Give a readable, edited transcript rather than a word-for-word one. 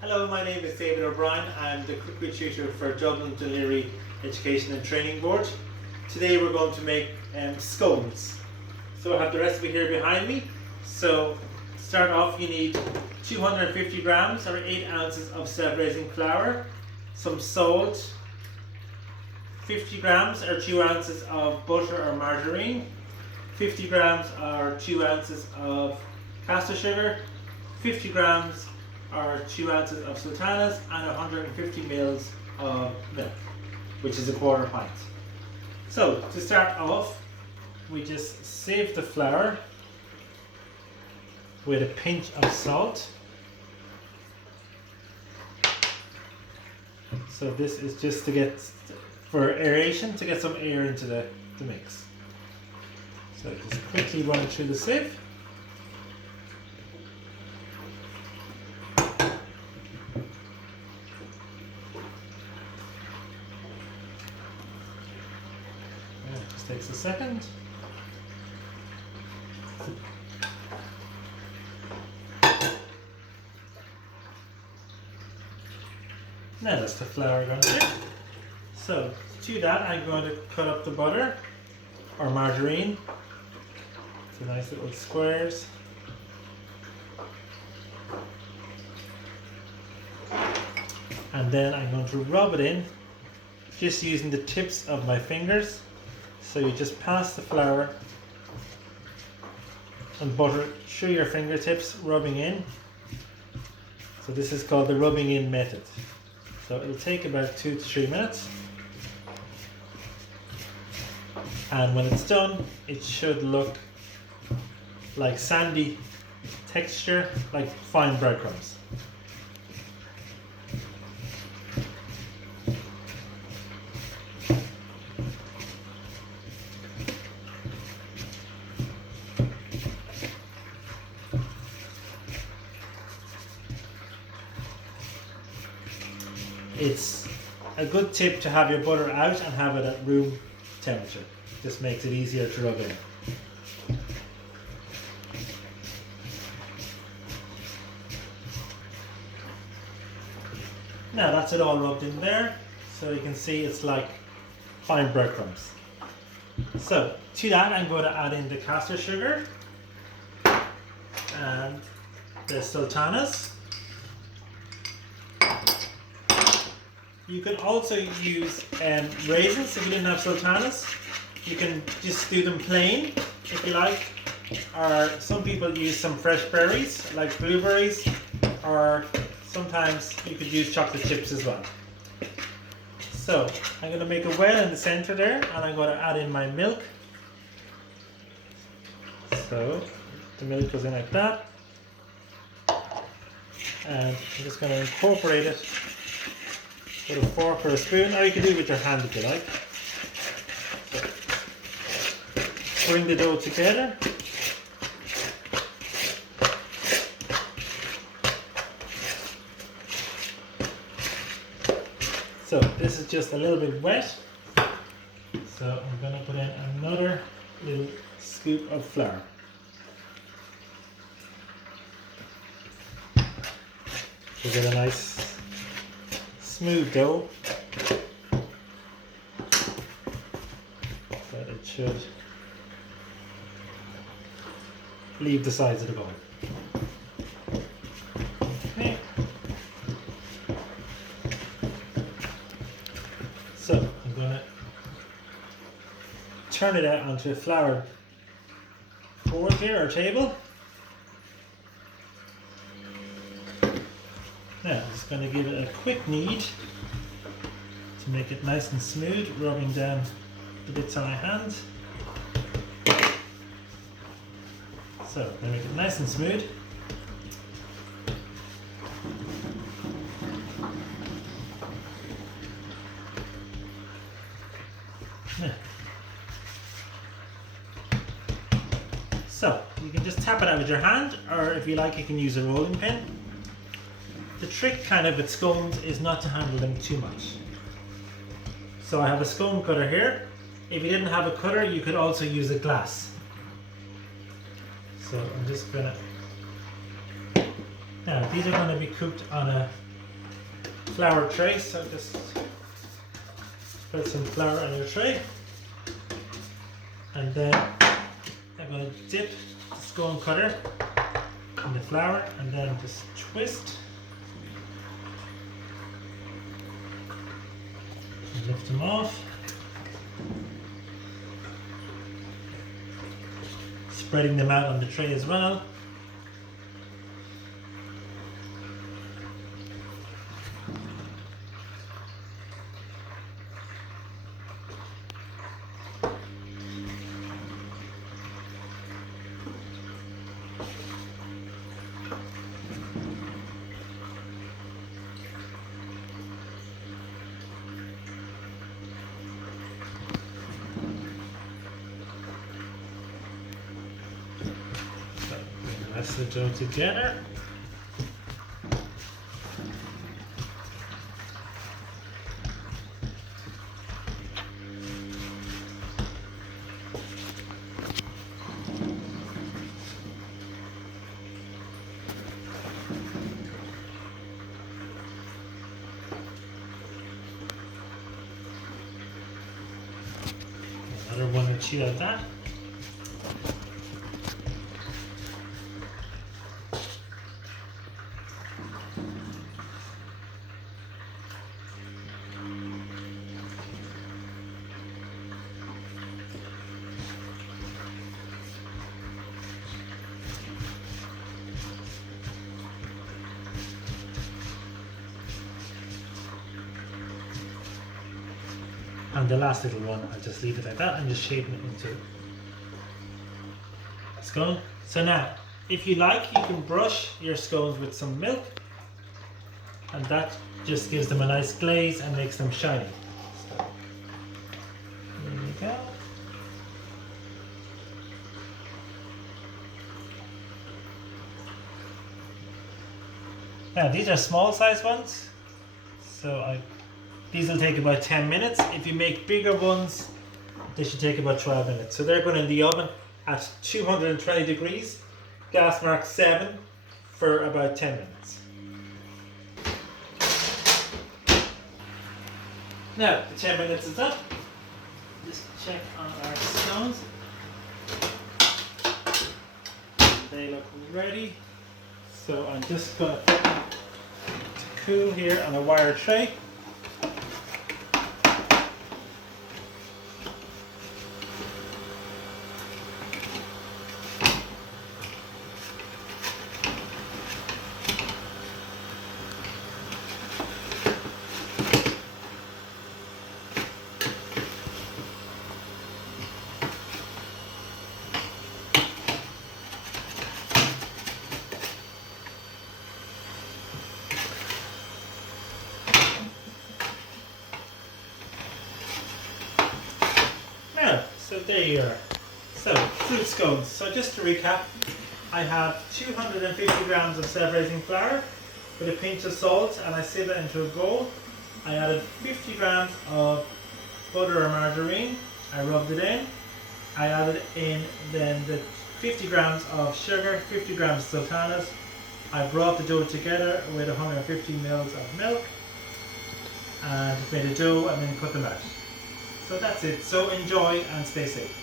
Hello, my name is David O'Brien. I'm the cookery tutor for Dublin Delivery Education and Training Board. Today we're going to make scones. So I have the recipe here behind me. So to start off, you need 250 grams or 8 ounces of self-raising flour, some salt, 50 grams or 2 ounces of butter or margarine, 50 grams or 2 ounces of caster sugar, 50 grams or 2 ounces of sultanas, and 150 mils of milk, which is a quarter pint. So to start off, we just sieve the flour with a pinch of salt. So this is just to get, for aeration, to get some air into the mix. So just quickly run it through the sieve. Just takes a second. Now that's the flour gone through. So to that I'm going to cut up the butter or margarine to nice little squares. And then I'm going to rub it in just using the tips of my fingers. So you just pass the flour and butter through your fingertips, rubbing in. So this is called the rubbing in method. So it'll take about 2 to 3 minutes. And when it's done, it should look like sandy texture, like fine breadcrumbs. It's a good tip to have your butter out and have it at room temperature. Just makes it easier to rub in. Now that's it all rubbed in there, so you can see it's like fine breadcrumbs. So to that I'm going to add in the caster sugar and the sultanas. You can also use raisins if you didn't have sultanas. You can just do them plain if you like, or some people use some fresh berries like blueberries, or sometimes you could use chocolate chips as well. So I'm going to make a well in the center there, and I'm going to add in my milk. So the milk goes in like that, and I'm just going to incorporate it with a fork or a spoon, or you can do it with your hand if you like. So, bring the dough together. So this is just a little bit wet. So I'm going to put in another little scoop of flour. To get a nice smooth dough, but it should leave the sides of the bowl. Okay. So I'm going to turn it out onto a floured board here, or table. Now I'm just going to give it a quick knead to make it nice and smooth, rubbing down the bits on my hands. So I'm going to make it nice and smooth. Now, so you can just tap it out with your hand, or if you like you can use a rolling pin. The trick kind of with scones is not to handle them too much. So I have a scone cutter here. If you didn't have a cutter, you could also use a glass. So I'm just gonna, now these are going to be cooked on a flour tray, so just spread some flour on your tray. And then I'm going to dip the scone cutter in the flour and then just twist and lift them off. Spreading them out on the tray as well. Press the dough together. Another one or two of that. And the last little one, I'll just leave it like that and just shape it into a scone. So now, if you like, you can brush your scones with some milk, and that just gives them a nice glaze and makes them shiny. So, there you go. Now, these are small size ones, so these will take about 10 minutes. If you make bigger ones, they should take about 12 minutes. So they're going in the oven at 220 degrees, gas mark 7, for about 10 minutes. Now, the 10 minutes is up. Just check on our scones. They look ready. So I'm just going to put them to cool here on a wire tray. So there you are. So, fruit scones. So just to recap, I have 250 grams of self-raising flour with a pinch of salt, and I sieve it into a bowl. I added 50 grams of butter or margarine. I rubbed it in. I added in then the 50 grams of sugar, 50 grams of sultanas. I brought the dough together with 150 ml of milk and made a dough and then cut them out. So that's it. So enjoy and stay safe.